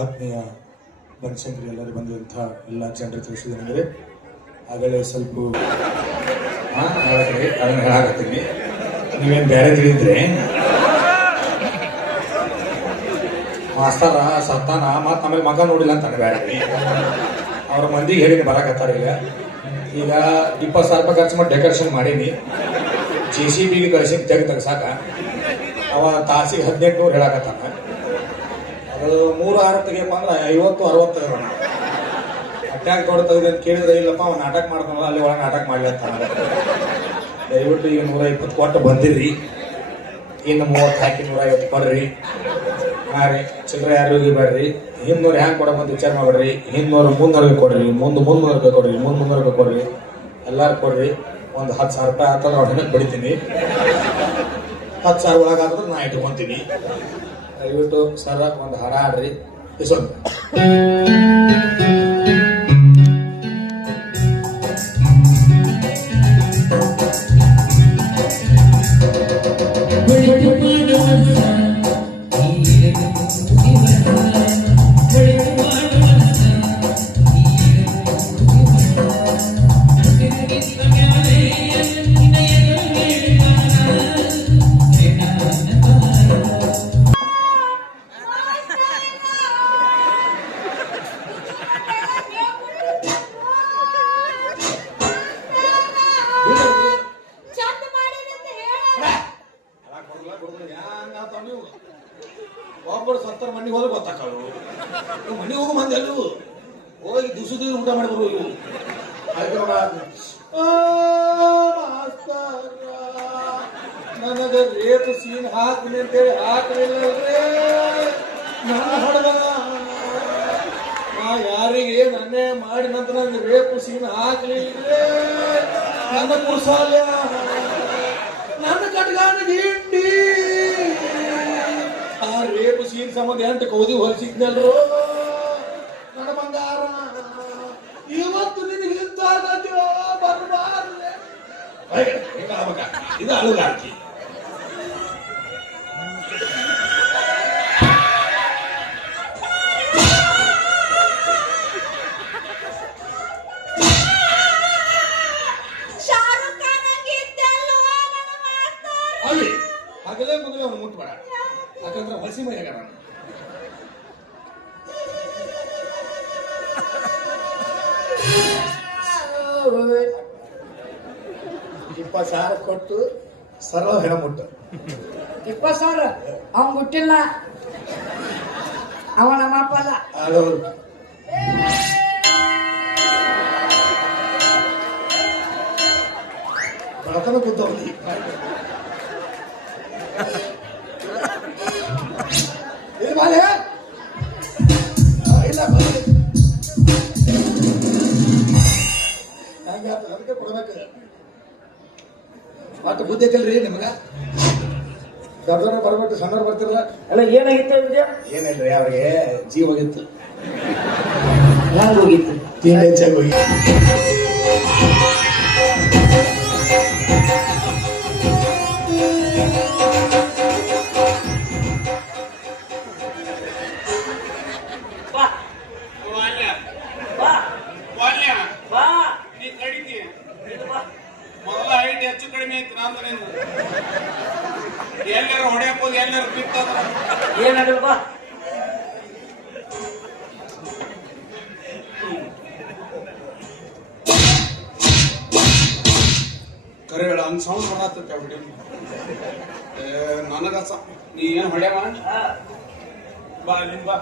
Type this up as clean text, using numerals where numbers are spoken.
ಆತ್ಮೀಯ ಬನಶಂಕರಿ ಎಲ್ಲರೂ ಬಂದಂಥ ಎಲ್ಲ ಜನರು ತಿಳಿಸಿದ್ರೆ ಆಗಲೇ ಸ್ವಲ್ಪ ಹೇಳಾಕತ್ತೀನಿ. ನೀವೇನು ಬೇರೆ ತಿಳಿದ್ರೆ ಮಾಸ್ತರ ಸತ್ತಾನ ಮತ್ತು ಆಮೇಲೆ ಮಗ ನೋಡಿಲ್ಲ ಅಂತಾನೆ ಬೇರೆ ಅವ್ರ ಮಂದಿಗೆ ಹೇಳೀನಿ ಬರಾಕತ್ತಾರ. ಈಗ 20,000 ರೂಪಾಯಿ ಖರ್ಚು ಮಾಡಿ ಡೆಕೋರೇಷನ್ ಮಾಡೀನಿ. JCB ಕಳಿಸಿ ತೆಗ್ಸಾಕ ಅವ ತಾಸಿಗೆ 1800 ಹೇಳಾಕತ್ತಾನ. ಅದು 3-6 ತೆಗಿಯಪ್ಪ ಅಂದ್ರೆ 50-60 ಅಟ್ಯಾಕ್ ದೊಡ್ಡ ತೆಗೆದು ಅಂತ ಕೇಳಿದ್ರೆ ಇಲ್ಲಪ್ಪ ಅವ್ನು ನಾಟಕ ಮಾಡ್ತಾನಲ್ಲ ಅಲ್ಲಿ ಒಳಗೆ ನಾಟಕ ಮಾಡಲಿ ಅಂತಾನ. ದಯವಿಟ್ಟು ಈಗ 120 ಕೊಟ್ಟು ಬಂದಿರಿ, ಇನ್ನು 30 ಹಾಕಿ 150 ಕೊಡ್ರಿ. ಹಾಂ ರೀ, ಚಿಲ್ಲರೆ ಯಾರು ಬೇಡ್ರಿ. ಹಿಂದೂರು ಹ್ಯಾಂಗೆ ಕೊಡೋದು ವಿಚಾರ ಮಾಡ್ರಿ. ಹಿಂದೂರು 300 ಕೊಡ್ರಿ, ಮುಂದೆ 300 ಕೊಡ್ರಿ, 300 ಕೊಡ್ರಿ, ಎಲ್ಲಾರು ಕೊಡ್ರಿ. ಒಂದು 10,000 ರೂಪಾಯಿ ಆತಂದ್ರೆ ಅವ್ರ ಹೆಣ್ಣಕ್ಕೆ ಬಡಿತೀನಿ. 10,000 ಒಳಗಾದ್ರೆ ನಾ ಇಟ್ಕೊಂತೀನಿ. ದಯವಿಟ್ಟು ಸರ ಒಂದು ಹಾಡ ಆಡ್ರಿ. ಇಸೊಂದು ಒಬ್ಬರು 70 ಮನೆಗೆ ಹೋದ್ರೆ ಗೊತ್ತಾಕವು. ಮನೆಗೆ ಹೋಗೋ ಮಂದಿ ಅಲ್ಲೂ ಹೋಗಿ ದಿವಸದ ಊಟ ಮಾಡಿ ಬರು. ಇವು ಅದಕ್ಕೆ ನೋಡ ನನಗೆ ರೇಪ್ ಸೀನ್ ಹಾಕ್ಲಿ ಅಂತೇಳಿ ಹಾಕಲಿಲ್ಲೇ. ನನ್ನ ಹೊಡೆದ ನಾ ಯಾರಿಗೆ ನನ್ನೇ ಮಾಡಿ ನಂತರ ನನಗೆ ರೇಪ್ ಸೀನ್ ಹಾಕ್ಲಿಲ್ಲೇ. ನನ್ನ ಕುರ್ಸಾಲ್ಯ ನನ್ನ ಕಟ್ಗಾನಿಗೆ ಹಿಂಡಿ ಆ ರೇಪು ಸೀನ್ ಸಂಬಂಧ 8 ಕೌದಿ ಹೊಲಿಸಿದ್ನಲ್ರು ನನ್ನ ಬಂಗಾರ. ಇವತ್ತು ನಿನಗೆ ಇದ್ದಾಗ ಬರಬಾರ್ದು. ಇದು ಅಳುಗಾಡ್ತಿ. ಹಾಗಲೇ ಮೊದಲೇ ಅವನು ಮುಟ್ಬೇಡ, ಯಾಕಂದ್ರೆ ಹೊಸಿ ಮೈಯಾಗ ನಾನು 20,000 ಕೊಟ್ಟು ಸರಳ ಹೆಣ ಮುಟ್ಟ. 20,000 ಅವನ್ ಮುಟ್ಟಿಲ್ಲ, ಅವ ನಮ್ಮ ಅಪ್ಪ ಅಲ್ಲ. ಬಡತನ ಕೂತವ್ರಿ. ಅದಕ್ಕೆ ಕೊಡ್ಬೇಕು. ಅಷ್ಟು ಬುದ್ಧಿ ಐತಲ್ರಿ ನಿಮ್ಗ. ದೊಡ್ಡವ್ರ ಬರ್ಬಿಟ್ಟು ಸಣ್ಣವ್ರು ಬರ್ತಿರಲ್ಲ. ಅಲ್ಲ ಏನಾಗಿತ್ತು? ಏನಿಲ್ರಿ, ಅವ್ರಿಗೆ ಜೀವ ಹೋಗಿತ್ತು. ಯಾರು ಹೋಗಿತ್ತು? ಹೆಚ್ಚಾಗಿ ಹೋಗಿತ್ತು. ಮೊದಲ ಹೈಟ್ ಹೆಚ್ಚು ಕಡಿಮೆ ಐತಿ ನಂದು. ಎಲ್ಲರೂ ಹೊಡೆಯಬಹುದು, ಎಲ್ಲರೂ ಬಿತ್ತದ ಏನಾಗಲ್ಪ. ಕರೆ ಹೇಳ ಹಂಗ ಸೌಂಡ್ ಮಾಡತ್ತ ಹುಡಿ. ನನಗ ನೀ ಏನ್ ಹೊಡ್ಯಾವ ಬಾ ಅಲ್ಲಿಂದ ಬಾ.